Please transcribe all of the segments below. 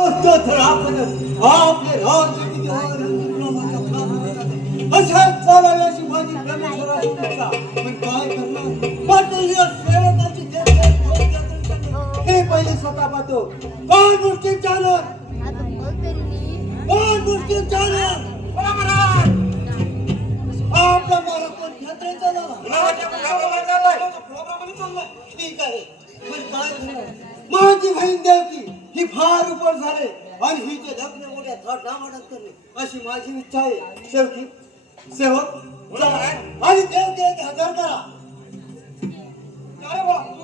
तो तर आपण आपले राज्य किती औरंगजेबाच्या प्राणात अशाच चालावी अशी माझी परमेश्वराची इच्छा. पण काय करणार पाटील या सेवकाची देखरेख कोण करणार? हे पहिले स्वतः पाहतो कोण मुस्लिम चालक आता बोलते मी कोण मुस्लिम चालक आपला मारा कोण यात्रेचा झाला ठीक आहे पण काय करणार? माझी बहीण देवकी ही फार उपर झाले. आणि ही जे लग्न मोठ्या थाटामाटात करणे अशी माझी इच्छा आहे. शेवटी सेवक आणि देवकी एक हजार करा. आशीर्वाद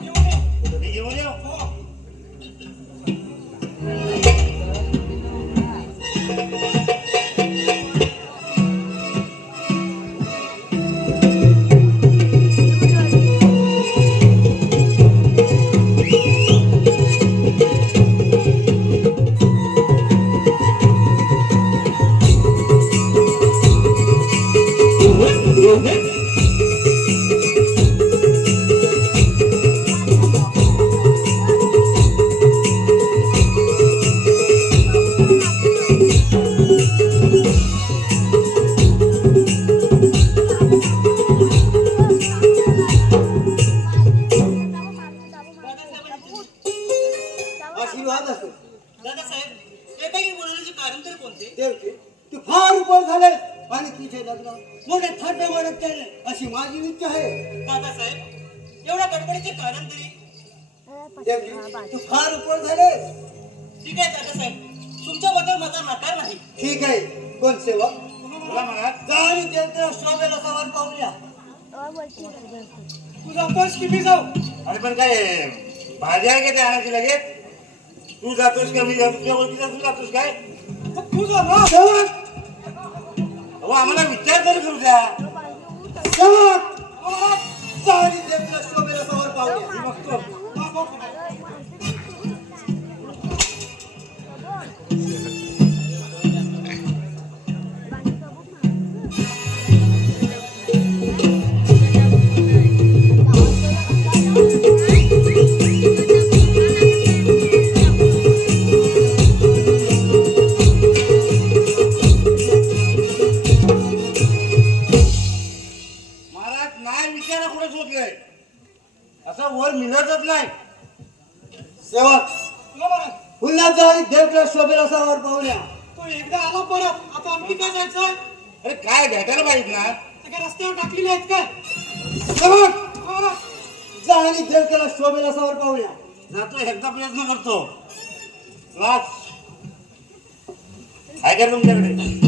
कोण सेवक? जा आणि त्यांच्या शोभेला सवार पाहूया तुझा पर्स किती जाऊ? अरे पण काय भाजी आहे का ते आणायची लगेच? तू जातोस का मी जातो तुझ्या ओळखीचा तू जातोस काय? तुझा ना. सेवक! अहो आम्हाला विचार तरी करू द्या. सेवक! जा आणि शोभेला सवार पाहूया सेवक पुन्हा जा आणि देवच्या शोभेला सवार पाहूया तो एकदा आला परत आता आम्ही काय जायचं अरे काय भेटायला पाहिजे ना ते काय रस्त्यावर टाकलेले आहेत काय? सेवक जा आणि देवत्याला शोभेला सवार पाहूया जातो एकदा प्रयत्न करतो. लाच आहे का तुमच्याकडे?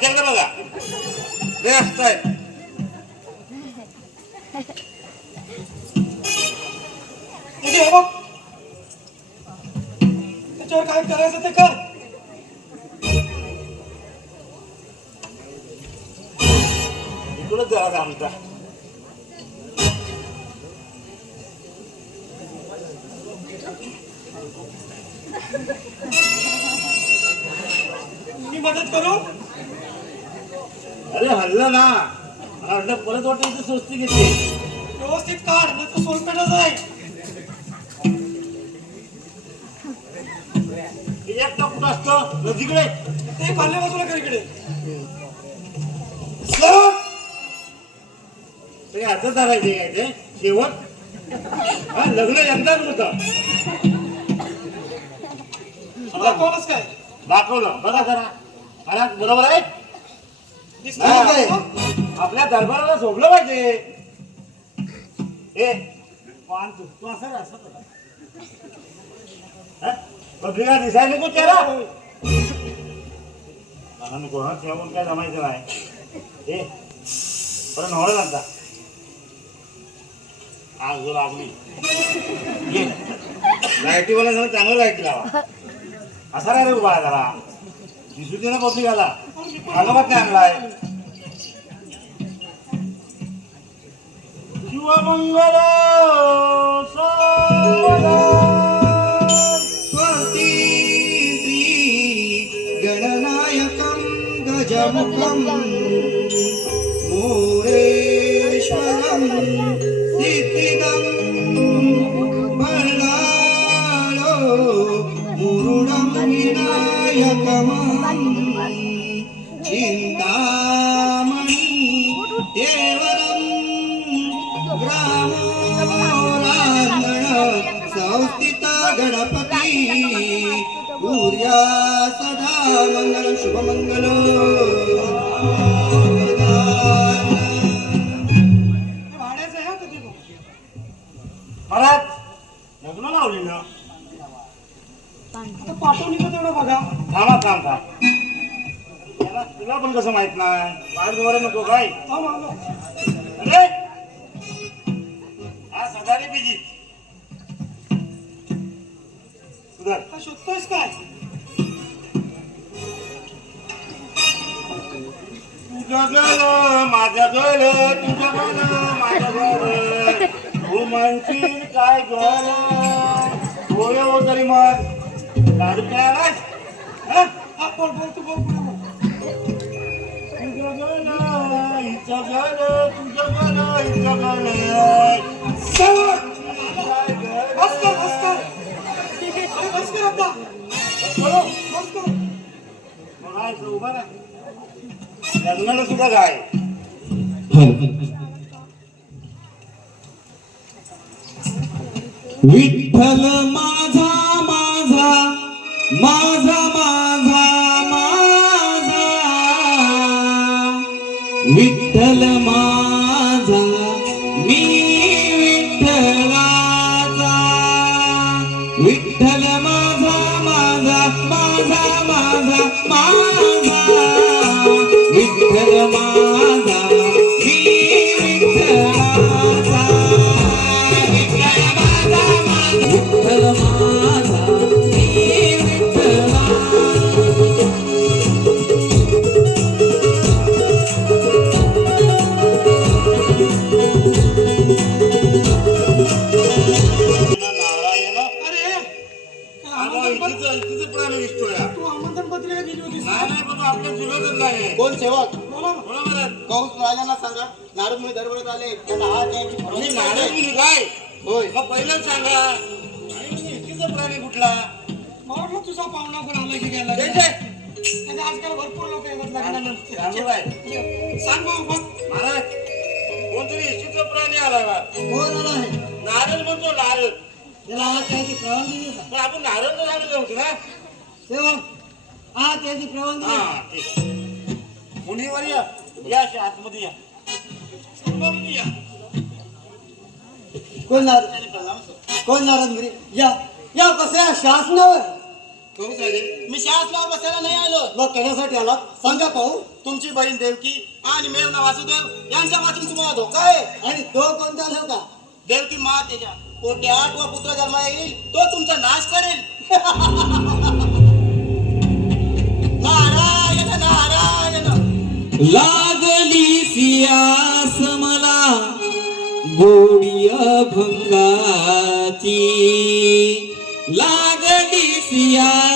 आवाज का बघा ते असताय किती हे बघ. त्याच्यावर काय करायचं ते कर. इकडूनच जरा आमचा. मी मदत करू? अरे हल्लं ना. मला वाटलं परत वाटतं इथे स्वस्ती घेते व्यवस्थित काढ नाही तर सोलपेटच आहे. एकटा कुठं असतं? नदीकडे ते खाल्ल्या बाजूला कर इकडे. ते असं धरायचे काय ते? शेवट? हा लग्न यंदाच होतं. दाखवलंच काय? दाखवलं. बघा जरा. बरोबर आहे? आपल्या दरबाराला सोडलं पाहिजे. ए पान तू तू असं असं. हा? दिसायला नको त्याला नको हा ठेवून काय जमायचं नाही. ए परत नवरा लागता आग लागली. ये. लाईटी वाला जरा चांगलं लाइट लावा. असा रे उभा जरा? दिसू दे ना पब्लिकाला भागवत नाही आणलाय शिवमंगल स्वस्ति श्री गणनायकं गजमुखं मोरेश्वरं सिद्धिदं बल्लाळो मुरुडं विनायकमं तुझं गल माझं गल तुझं गल माझं गल तू म्हणशील काय गल होय हो तरी मग. दारू प्यायलास बोल तुझं झालं हिचं तुझं हिचं काय अरे आता. मग उभा राहा. लग्नाला सुद्धा काय विठ्ठल माझा माझा माझा माझा माझा. विठ्ठल माझा मग पहिलंच सांगा इतकीचा प्राणी कुठला मला वाटलं तुझा पाहुणा कोण आला की गेला आजकाल भरपूर लोक येतात लग्नानंतर सांगू भाऊ बघ महाराज कोणतरी इच्छित प्राणी आला कोण आला आहे? नारद म्हणतो नारद त्याला आज त्याची परवानगी पण आपण नारद सांगितलं होतं ना. सेवक आज त्याची परवानगी. हा ठीक आहे. या. आतमध्ये या. कोण नारद कोण नारद मुनी या या कसे शासनावर. मी शासनावर बसायला नाही आलो. मग कशासाठी आला? सांगा पाहू. तुमची बहीण देवकी आणि मेवना वासुदेव यांच्यापासून तुम्हाला धोका आहे आणि तो कोणता होता देवकी मातेच्या पोटे आठवा पुत्र जन्माला येईल तो तुमचा नाश करेल. नारायण नारायण. लागली सियास मला. गोडी भंगाची लागली सियास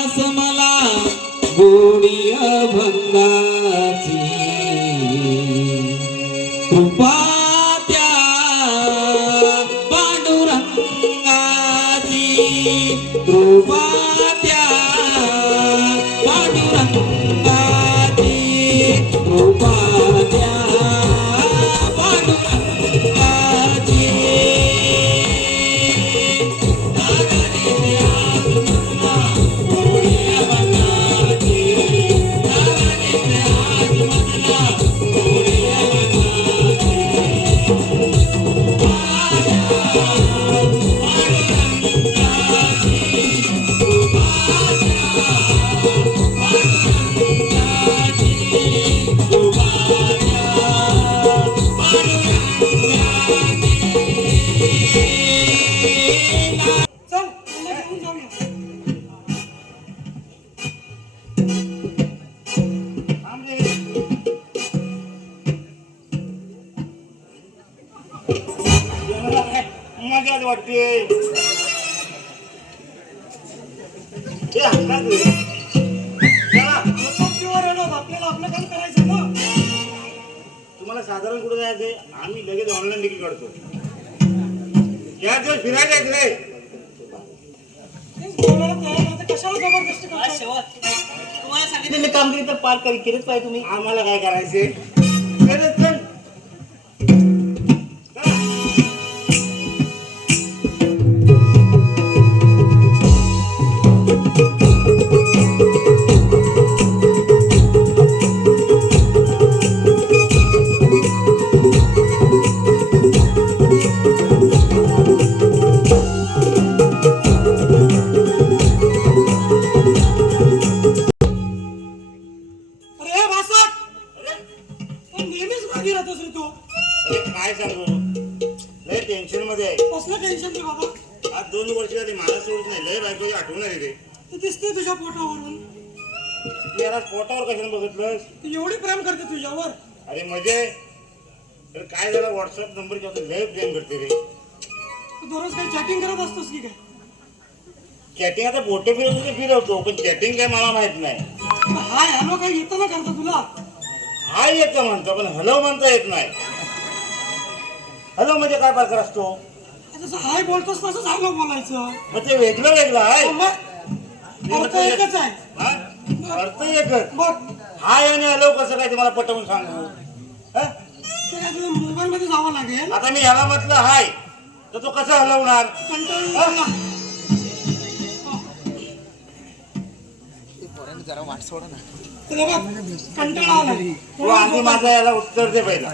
बोटे फिरवतो पण चॅटिंग काय मला माहीत नाही. हाय हॅलो काही येतं ना करता तुला? हा येतं म्हणतो पण हॅलो म्हणता येत नाही. हॅलो म्हणजे काय प्रकार असतो? जसं हाय बोलतोस तसंच हॅलो बोलायचं. मग ते वेगळं वेगळं आहे मग? अर्थ एकच आहे. हा? अर्थ एकच. बघ. हाय आणि हॅलो कसं काय तुम्हाला पटवून सांगू? हा? ते काय तुला मोबाईल मध्ये जावं लागेल? आता मी ह्याला म्हटलं हाय तर तो कसा हलवणार? कंटाळून जाऊ ना. तुला बघ कंटाळा आला तू आधी माझा याला उत्तर दे पहिला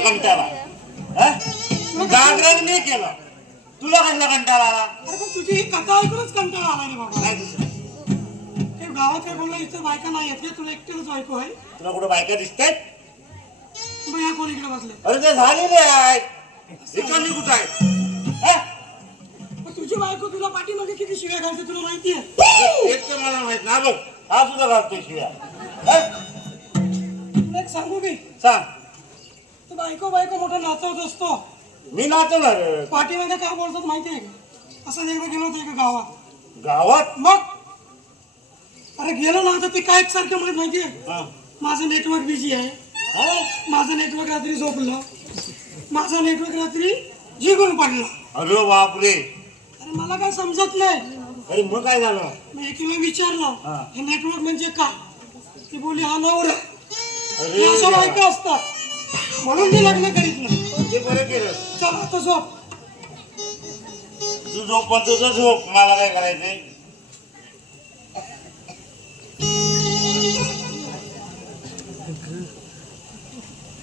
कंटाळा हा? जागरण मी केलं तुला कसला कंटाळा आला अरे पण तुझी ही कथा ऐकूनच कंटाळा आला रे बाबा काय दुसरं? हे गावात काय बोलला इथं बायका नाही आहेत का? तुला एकटेच बायको आहे तुला कुठं बायका दिसतायत मग ह्या कोण इकडे बसले अरे ते झालेले आहेत रिकामी कुठं आहेत हा? तुझी बायको तुला पाठीमागे किती शिव्या घालते तुला माहिती आहे तेच तर मला माहीत ना बघ हा सुद्धा घालतोय शिव्या. हा? तुला एक सांगू मी? सांग. तू बायको बायको मोठा नाचवत असतो. मी नाचवणार? पाठीमागे काय बोलतात माहिती आहे का? असं एकदा गेलो होतो एका गावात. गावात? मग? अरे गेलो ना तर ते काय एकसारखं म्हणत माहिती आहे हा. माझं नेटवर्क बिझी आहे. हा? माझं नेटवर्क रात्री झोपलं. माझं नेटवर्क रात्री जिगून पडलं. अरे बापरे. अरे मला काय समजत नाही. अरे मग काय झालं? मी एकीला विचारलं हा. हे नेटवर्क म्हणजे काय? ती बोली हा नवरा. अरे हे अशा. बायका असतात. म्हणून मी लग्न करीत नाही. ते बरं केलं. चल आता झोप. तू झोप पण तुझं झोप. मला काय करायचंय?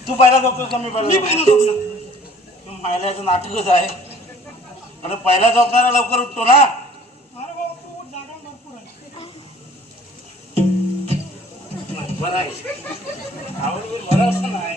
तू पहिला झोपतोस का मी मी पहिला पहिला झोपलो तू नाटकच आहे. आणि पहिला झोपणारा लवकर उठतो ना. अरे बरं आहे. आवडीवर बरं असं नाही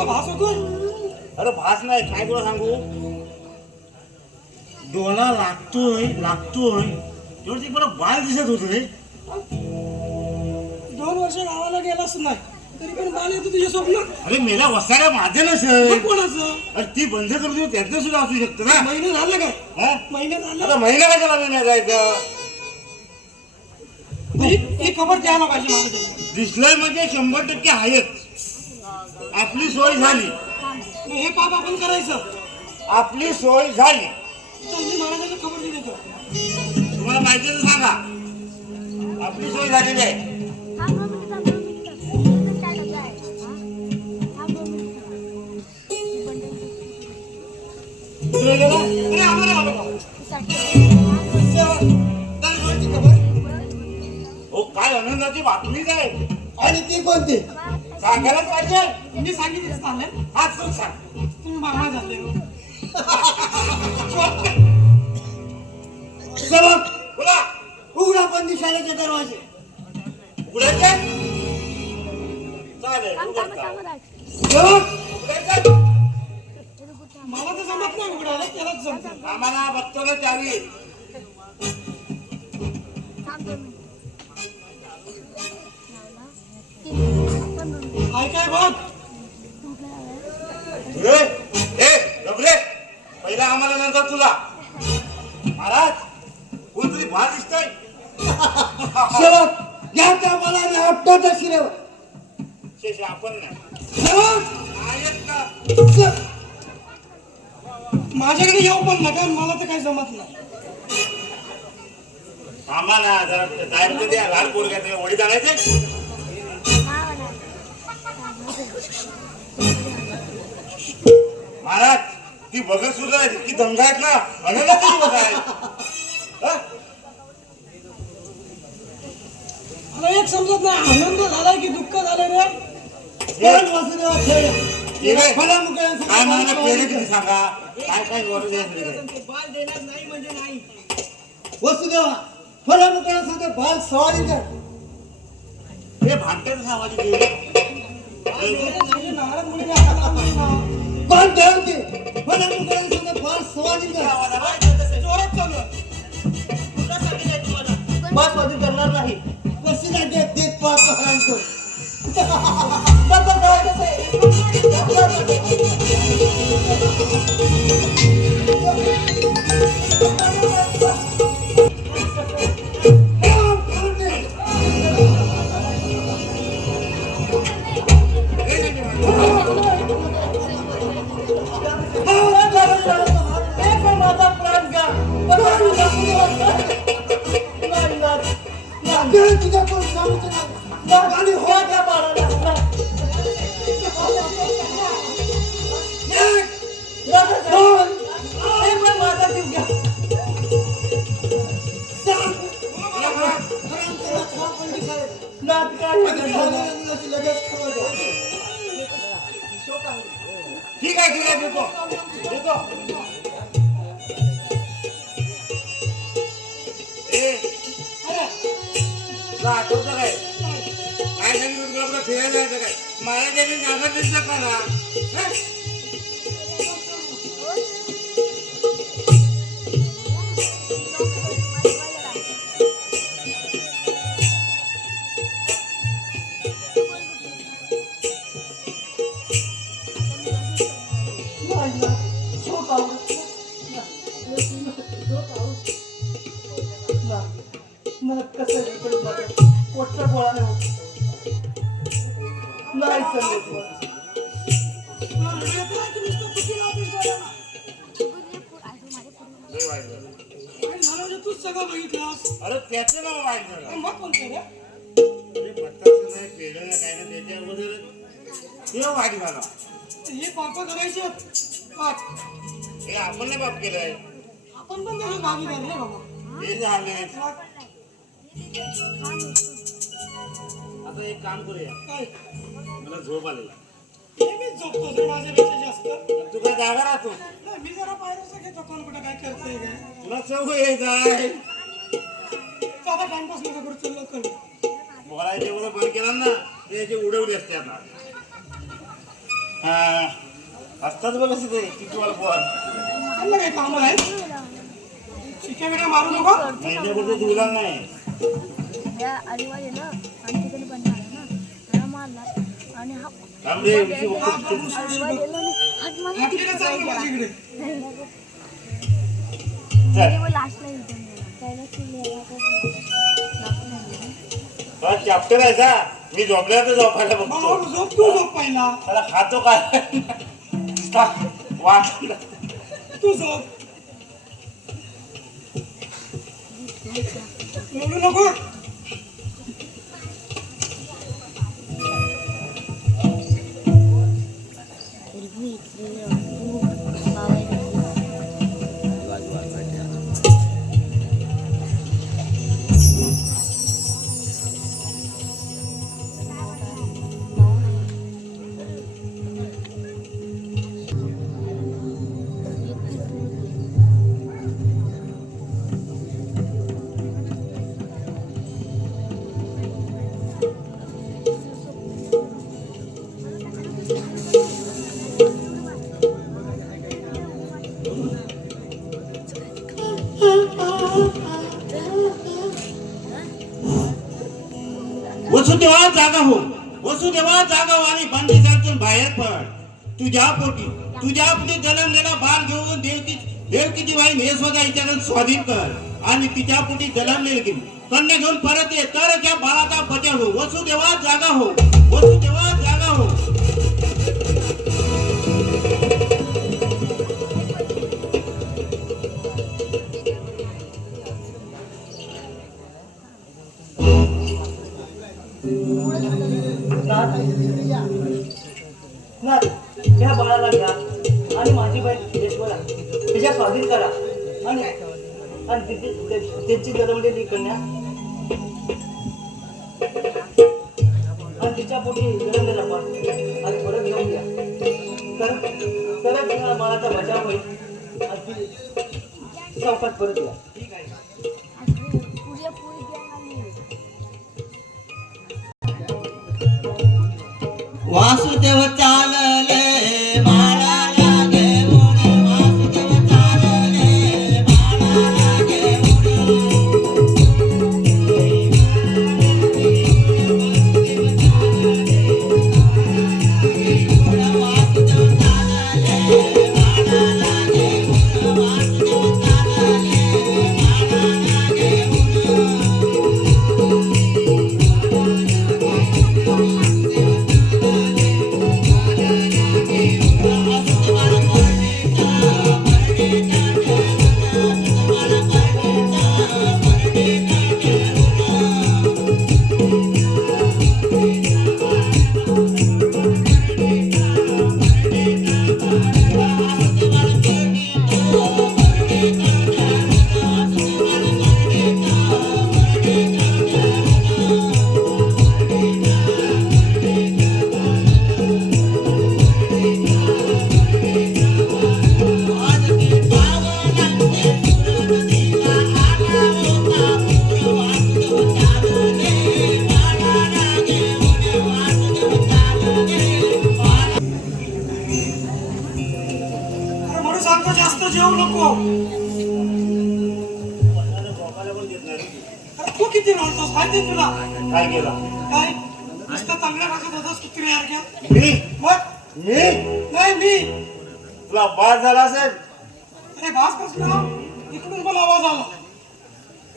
कसला भास होतोय? अरे भास नाही काय तुला सांगू? डोला लागतोय लागतोय. एवढं ते मला बाल दिसत होत रे. दोन वर्ष गावाला गेलाच नाही. तरी पण बाल येतो तुझ्या स्वप्न अरे मेला वसाड्या माझ्या नसेल. कोणाचं? अरे ती बंद करून देऊ त्यातलं सुद्धा असू शकतं ना. महिने झाले काय? हा? महिने झाले. आता महिना कशाला महिना जायचं? ही ही खबर द्यायला पाहिजे मला दिसलंय म्हणजे शंभर टक्के आहेच आपली सोय झाली. मग हे पाप आपण करायचं. आपली सोय झाली. महाराजांना खबर दिली तुम्हाला माहिती आहे तर सांगा. आपली सोय झालेली आहे. गेला? अरे आम्हाला आलो का? खबर. हो काय आनंदाची बातमी काय? आणि ती कोणती? सांगायलाच पाहिजे. मी सांगितलं चालेल हा तू सांग तुम्ही मामा झाले. सबक बोला उघडा पण शाळेचे दरवाजे. उघडायचे चालेल उघडता. मला तर जमत नाही उघडायला त्यालाच जमत. आम्हाला बघतो ना चावी काय काय बघ? आहे? ए गबरे पहिला आम्हाला नंतर तुला. महाराज कोणतरी भात दिसतंय? सेवक या त्या मला आपटा शिरेव शेष आपण नाही. आहेत का? माझ्याकडे येऊ पण नका मला तर काही जमत नाही. आम्हाला जरा टाइम तर द्या. लहान पोरग्याचे वडी जाणायचे मावा नाही. महाराज ती बघत सुद्धा आहे. की दंगा आहेत ना. अनंताची बघ आहे. हा? मला एक समजत नाही. आनंद झालाय की दुःख झालंय रे? पण वासुदेवा खेळ. काय? मला पेढे किती सांगा? काय काय गरज आहे इकडे? बाल देणार नाही म्हणजे नाही वसुदेवा फळा मुकळ्या सांगते बाल सवारी कर हे भांडण्याचा आवाज येतो महाराज मुली बाल ठेवते फळा मुकळ्या करणार नाही वसुदेवा देत पाहतो तुला आठवतं काय काय सांगितलं तुला आपलं फिरायला जायचं काय? मला त्याने जागा दिसलं का ना. हे पाप करायचे पाप हे आपण नाही बाप केलंय. आपण पण त्याचे भागीदार रे बाबा. हे झाले. आता एक काम करूया. काय? मला झोप आलेला. हे मी झोपतो रे माझ्यापेक्षा जास्त. तू काय जागा राहतो? नाही, मी जरा बाहेरच घेतो. कोण कुठं काय करतंय काय? तुला सवय आहे. काय आता टाइमपास नको करू चल लवकर. बोलायचे बरोबर बंद केला ना ते याची उडवली असते आता. असतात बघ असं ते किती मला बोल आणलं काय काम आहे. शिक्या बिड्या मारू नको. महिन्यापुरतं तुला नाही. हा चॅप्टर आहे का? मी झोपल्या तर झोपायला बघतो. झोप तू झोप पहिला. त्याला खातो काय वाट तू झोप. नको. वसुदेवा जागा हो. वसुदेवा जागा हो आणि बंदिशातून बाहेर पड. तुझ्या पोटी तुझ्या पोटी जलमलेला बाळ घेऊन देवकी देवकीची बाई हे स्वतः स्वाधीन कर. आणि तिच्या पोटी जलमलेली कन्या घेऊन परत ये तरच या बाळाचा बचाव हो. वसुदेवा जागा हो. वसुदेवा तिच्या पोटी जन्मलेला आपण आज परत घेऊन घ्या तर तरच तुम्हाला बाळाचा बचाव होईल आज ती चौकात परत घ्या वासुदेव चालले. मी? नाही मी. तुला बाद झाला असेल? अरे भास कसला इकडून पण आवाज आला.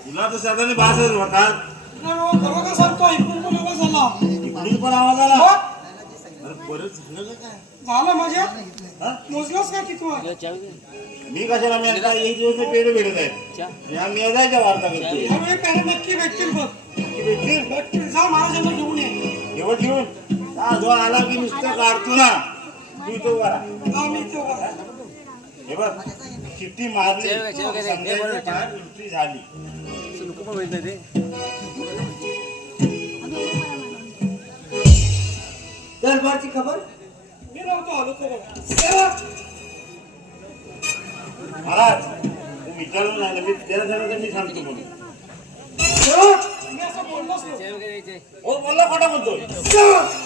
तुला तर सदाने बासच होता नाही बाबा, खरोखर सांगतो इकडून पण आवाज आला. इकडून पण आवाज आला. मग अरे परत झालं का काय? झालं माझ्या हा? का वाज मी कशाला मी आता एक दिवस पेढे भेटत आहेत. या मेजायच्या वार्ता करते यावेळी पॅरे नक्की भेटतील बघ. भेटतील? भेटतील. जा महाराजांना घेऊन ये. एवढं घेऊन? हा जो आला की नुसतं काढतो ना. तू उभा राहा. हा बघ चिठ्ठी मारली. झाली. दरबारची खबर? मी नव्हतो सेवक महाराज तू विचारून नाही मी त्याच्यानंतर मी सांगतो म्हणून. मी असं बोललोच. हो बोलला खोटा म्हणतोय सेवक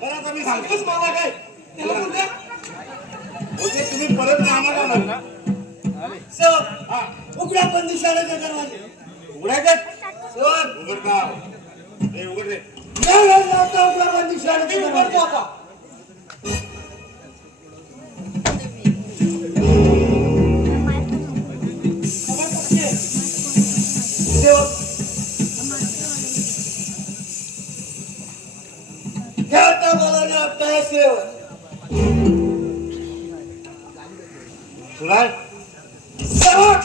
बरं आता मी सांगतो सांगतोच मला काय. त्याला म्हणते होते तुम्ही परत नाही आम्हाला ना. सेवक हा. उघड्या बंदी शाळेचे दरवाजे. उघडायचे सेवक उघड का? हे उघड रे. या वेळेला आता उघड्या बंदी शाळेचे दरवाजे. आता? सेवक खेळता बोलाने आपटा सेवक सुराज सेवक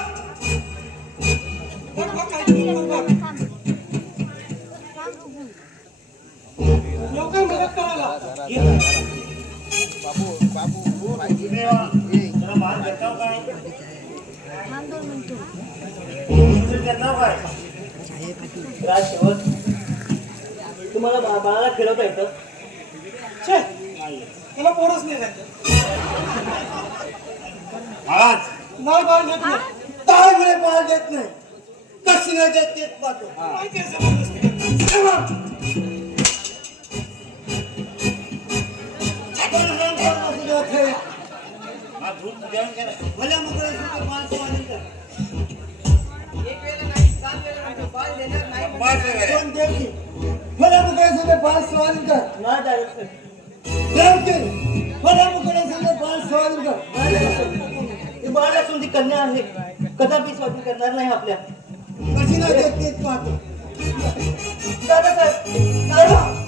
लोकांना मदत करायला तुम्ही जरा बाहेर घेताव काय तुम्ही घेताव काय राज शेवट तुम्हाला बा- बाळाला खेळवता येतं छे त्याला पोरच नाही जायचं महाराज नाही बाळ देत नाही काय म्हणे बाळ देत नाही कशी नाही देत तेच पाहतो माहिती आहे जबरदस्ती. सेवक! छापण हरण करून असू द्या खेळ. हा दूध जेवण केलं भल्या मोकळ्या सुद्धा बाळ स्वाधीन कर. बस रे. दोन देव की. भल्या मोकळ्या सुद्धा बाळ स्वाधीन कर नाही डायरेक्ट देव की. भल्या मोकळ्या सुद्धा बाळ स्वाधीन कर ही बाळ असून ती कन्या आहे. कदापि स्वाधीन करणार नाही आपल्या. कशी नाही दादा.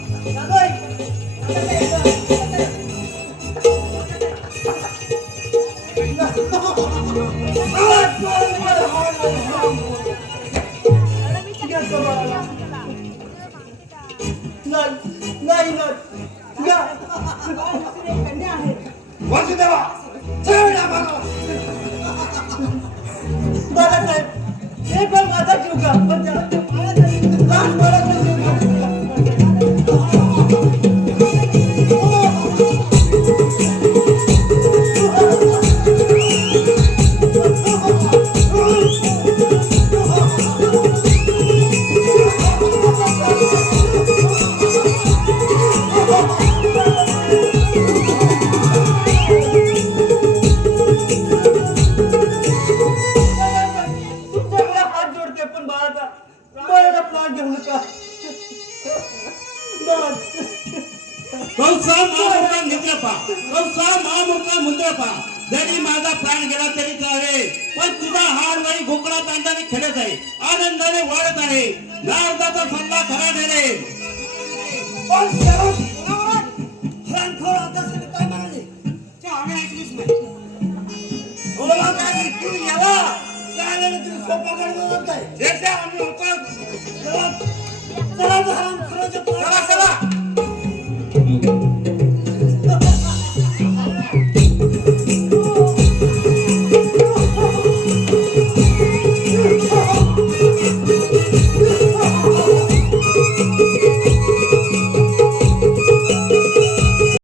निद्रपा कौसा महामूर्खा मुद्रपा. जरी माझा प्राण गेला तरी चालेल पण तुझा हाड वळी घोकळा तांडाने खेळत आहे. आनंदाने वाढत आहे. नारदाचा सल्ला खरा ठरेल पण सेवक हरणखोर अभ्यासाने काय म्हणाले? आम्ही ऐकलीच नाही. बोला काय तू याला. काय झालं तुम्ही सोपा करत जे आम्ही होतो चला. चला हराम